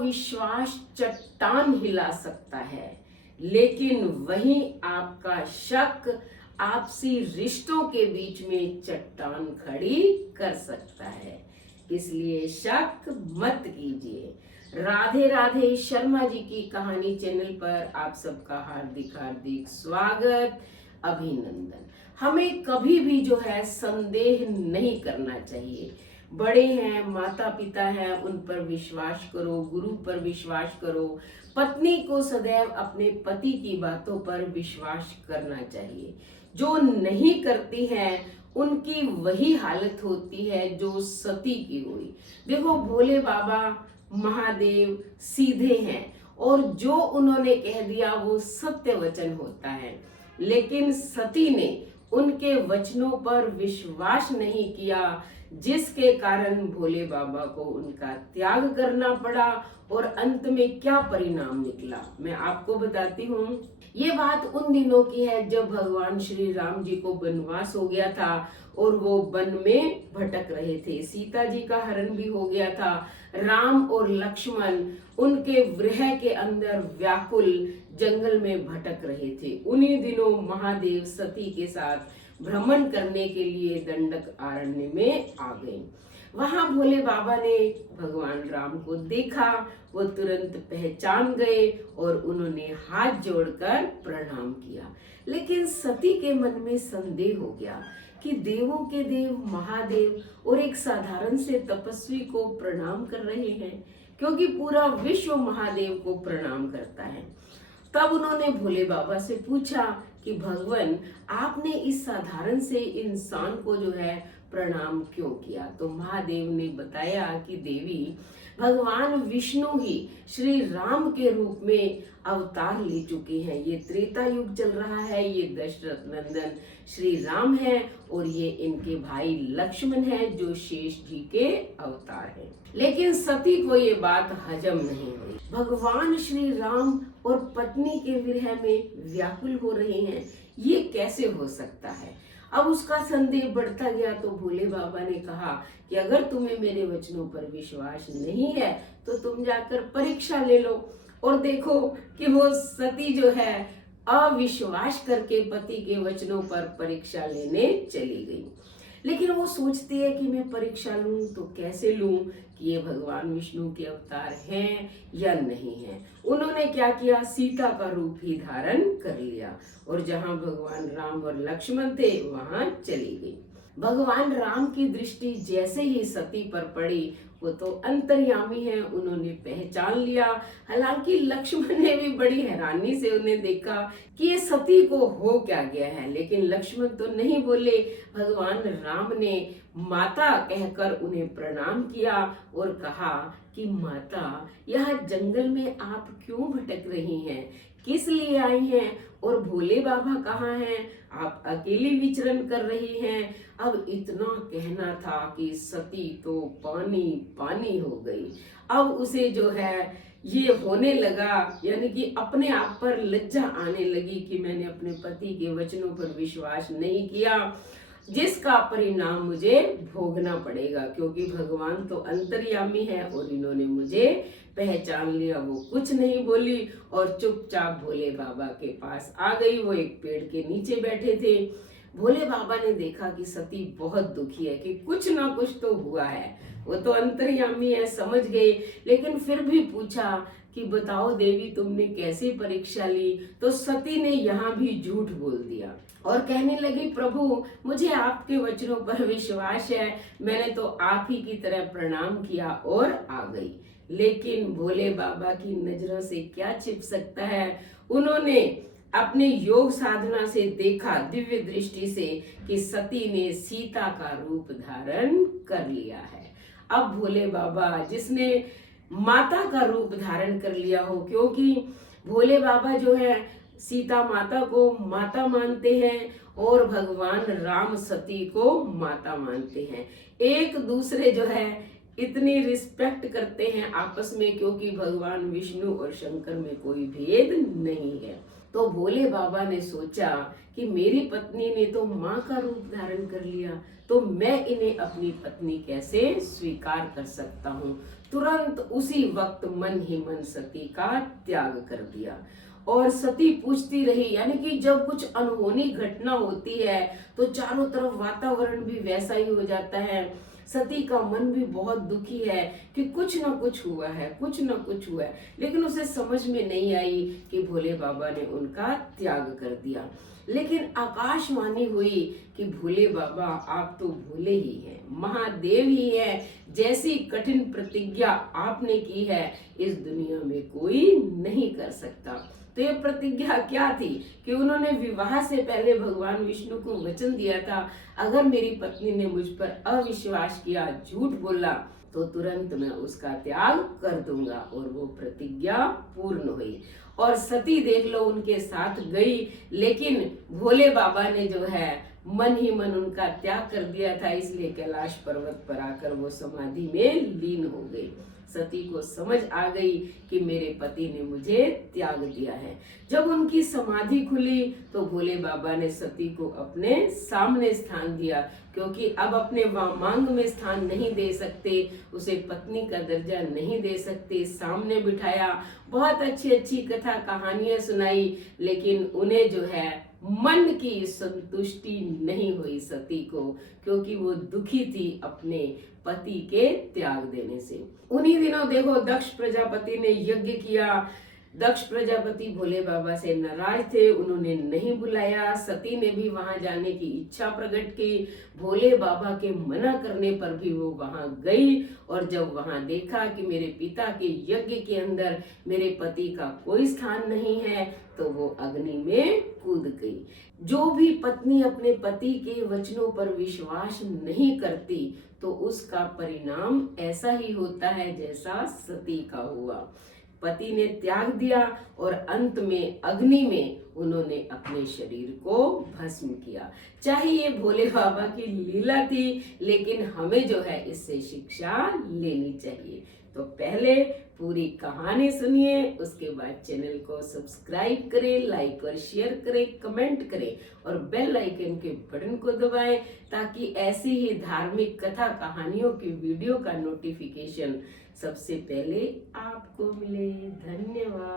अविश्वास चट्टान हिला सकता है, लेकिन वहीं आपका शक आपसी रिश्तों के बीच में चट्टान खड़ी कर सकता है। इसलिए शक मत कीजिए। राधे राधे। शर्मा जी की कहानी चैनल पर आप सबका हार्दिक हार्दिक स्वागत, अभिनंदन। हमें कभी भी जो है संदेह नहीं करना चाहिए। बड़े हैं, माता पिता हैं, उन पर विश्वास करो, गुरु पर विश्वास करो। पत्नी को सदैव अपने पति की बातों पर विश्वास करना चाहिए। जो नहीं करती हैं उनकी वही हालत होती है जो सती की हुई। देखो, भोले बाबा महादेव सीधे हैं और जो उन्होंने कह दिया वो सत्य वचन होता है, लेकिन सती ने उनके वचनों पर विश्वास नहीं किया, जिसके कारण भोले बाबा को उनका त्याग करना पड़ा। और अंत में क्या परिणाम निकला मैं आपको बताती हूँ। ये बात उन दिनों की है जब भगवान श्री राम जी को वनवास हो गया था और वो वन में भटक रहे थे। सीता जी का हरण भी हो गया था। राम और लक्ष्मण उनके गृह के अंदर व्याकुल जंगल में भटक रहे थे। उन्हीं दिनों महादेव सती के साथ भ्रमण करने के लिए दंडक अरण्य में आ गए। वहां भोले बाबा ने भगवान राम को देखा, वो तुरंत पहचान गए और उन्होंने हाथ जोड़कर प्रणाम किया। लेकिन सती के मन में संदेह हो गया कि देवों के देव महादेव और एक साधारण से तपस्वी को प्रणाम कर रहे हैं, क्योंकि पूरा विश्व महादेव को प्रणाम करता है। तब उन्होंने भोले बाबा से पूछा कि भगवान, आपने इस साधारण से इंसान को जो है प्रणाम क्यों किया? तो महादेव ने बताया कि देवी, भगवान विष्णु ही श्री राम के रूप में अवतार ले चुके हैं। ये त्रेता युग चल रहा है, ये दशरथ नंदन श्री राम है और ये इनके भाई लक्ष्मण है जो शेष जी के अवतार हैं। लेकिन सती को ये बात हजम नहीं हुई। भगवान श्री राम और पत्नी के विरह में व्याकुल हो रहे हैं, ये कैसे हो सकता है? अब उसका संदेह बढ़ता गया तो भोले बाबा ने कहा कि अगर तुम्हें मेरे वचनों पर विश्वास नहीं है तो तुम जाकर परीक्षा ले लो और देखो कि वो सती जो है अविश्वास करके पति के वचनों पर परीक्षा लेने चली गई। लेकिन वो सोचती है कि मैं परीक्षा लूं तो कैसे लूं कि ये भगवान विष्णु के अवतार हैं या नहीं हैं। उन्होंने क्या किया, सीता का रूप ही धारण कर लिया और जहां भगवान राम और लक्ष्मण थे वहां चली गई। भगवान राम की दृष्टि जैसे ही सती पर पड़ी, वो तो अंतर्यामी है, उन्होंने पहचान लिया। हालांकि लक्ष्मण ने भी बड़ी हैरानी से उन्हें देखा कि ये सती को हो क्या गया है, लेकिन लक्ष्मण तो नहीं बोले। भगवान राम ने माता कहकर उन्हें प्रणाम किया और कहा कि माता, यहाँ जंगल में आप क्यों भटक रही हैं, किस लिए आई हैं और भोले बाबा कहाँ हैं? आप अकेली विचरण कर रही हैं। अब इतना कहना था कि सती तो पानी पानी हो गई। अब उसे जो है ये होने लगा, यानी कि अपने आप पर लज्जा आने लगी कि मैंने अपने पति के वचनों पर विश्वास नहीं किया, जिसका परिणाम मुझे भोगना पड़ेगा, क्योंकि भगवान तो अंतर्यामी है और इन्होंने मुझे पहचान लिया। वो कुछ नहीं बोली और चुपचाप भोले बाबा के पास आ गई। वो एक पेड़ के नीचे बैठे थे। भोले बाबा ने देखा कि सती बहुत दुखी है, कि कुछ ना कुछ तो हुआ है। वो तो अंतर्यामी है, समझ गए, लेकिन फिर भी पूछा कि बताओ देवी, तुमने कैसे परीक्षा ली? तो सती ने यहाँ भी झूठ बोल दिया और कहने लगी, प्रभु, मुझे आपके वचनों पर विश्वास है, मैंने तो आप ही की तरह प्रणाम किया और आ गई। लेकिन भोले बाबा की नजरों से क्या छिप सकता है? उन्होंने अपने योग साधना से देखा, दिव्य दृष्टि से, कि सती ने सीता का रूप धारण कर लिया है। अब भोले बाबा, जिसने माता का रूप धारण कर लिया हो, क्योंकि भोले बाबा जो है सीता माता को माता मानते हैं और भगवान राम सती को माता मानते हैं। एक दूसरे जो है इतनी रिस्पेक्ट करते हैं आपस में, क्योंकि भगवान विष्णु और शंकर में कोई भेद नहीं है। तो भोले बाबा ने सोचा कि मेरी पत्नी ने तो माँ का रूप धारण कर लिया, तो मैं इन्हें अपनी पत्नी कैसे स्वीकार कर सकता हूँ। तुरंत उसी वक्त मन ही मन सती का त्याग कर दिया। और सती पूछती रही, यानी कि जब कुछ अनहोनी घटना होती है तो चारों तरफ वातावरण भी वैसा ही हो जाता है। सती का मन भी बहुत दुखी है कि कुछ ना कुछ हुआ है, कुछ ना कुछ हुआ है, लेकिन उसे समझ में नहीं आई कि भोले बाबा ने उनका त्याग कर दिया। लेकिन आकाशवाणी हुई कि भोले बाबा आप तो भोले ही हैं, महादेव ही है, जैसी कठिन प्रतिज्ञा आपने की है इस दुनिया में कोई नहीं कर सकता। तो ये प्रतिज्ञा क्या थी कि उन्होंने विवाह से पहले भगवान विष्णु को वचन दिया था, अगर मेरी पत्नी ने मुझ पर अविश्वास किया, झूठ बोला, तो तुरंत मैं उसका त्याग कर दूंगा। और वो प्रतिज्ञा पूर्ण हुई और सती देख लो उनके साथ गई, लेकिन भोले बाबा ने जो है मन ही मन उनका त्याग कर दिया था, इसलिए कैलाश पर्वत पर आकर वो समाधि में लीन हो गई। सती को समझ आ गई कि मेरे पति ने मुझे त्याग दिया है। जब उनकी समाधि खुली तो भोले बाबा ने सती को अपने सामने स्थान दिया, क्योंकि अब अपने मांग में स्थान नहीं दे सकते, उसे पत्नी का दर्जा नहीं दे सकते, सामने बिठाया, बहुत अच्छी अच्छी कथा कहानियां सुनाई, लेकिन उन्हें जो है मन की संतुष्टि नहीं हुई सती को, क्योंकि वो दुखी थी अपने पति के त्याग देने से। उन्हीं दिनों देखो दक्ष प्रजापति ने यज्ञ किया। दक्ष प्रजापति भोले बाबा से नाराज थे, उन्होंने नहीं बुलाया। सती ने भी वहां जाने की इच्छा प्रकट की, भोले बाबा के मना करने पर भी वो वहां गई। और जब वहां देखा कि मेरे पिता के यज्ञ के अंदर मेरे पति का कोई स्थान नहीं है, तो वो अग्नि में कूद गई। जो भी पत्नी अपने पति के वचनों पर विश्वास नहीं करती, तो उसका परिणाम ऐसा ही होता है जैसा सती का हुआ। पति ने त्याग दिया और अंत में अग्नि में उन्होंने अपने शरीर को भस्म किया। चाहे ये भोले बाबा की लीला थी, लेकिन हमें जो है इससे शिक्षा लेनी चाहिए। तो पहले पूरी कहानी सुनिए, उसके बाद चैनल को सब्सक्राइब करें, लाइक और शेयर करें, कमेंट करें और बेल आइकन के बटन को दबाएं, ताकि ऐसी ही धार्मिक कथा कहानियों की वीडियो का नोटिफिकेशन सबसे पहले आपको मिले। धन्यवाद।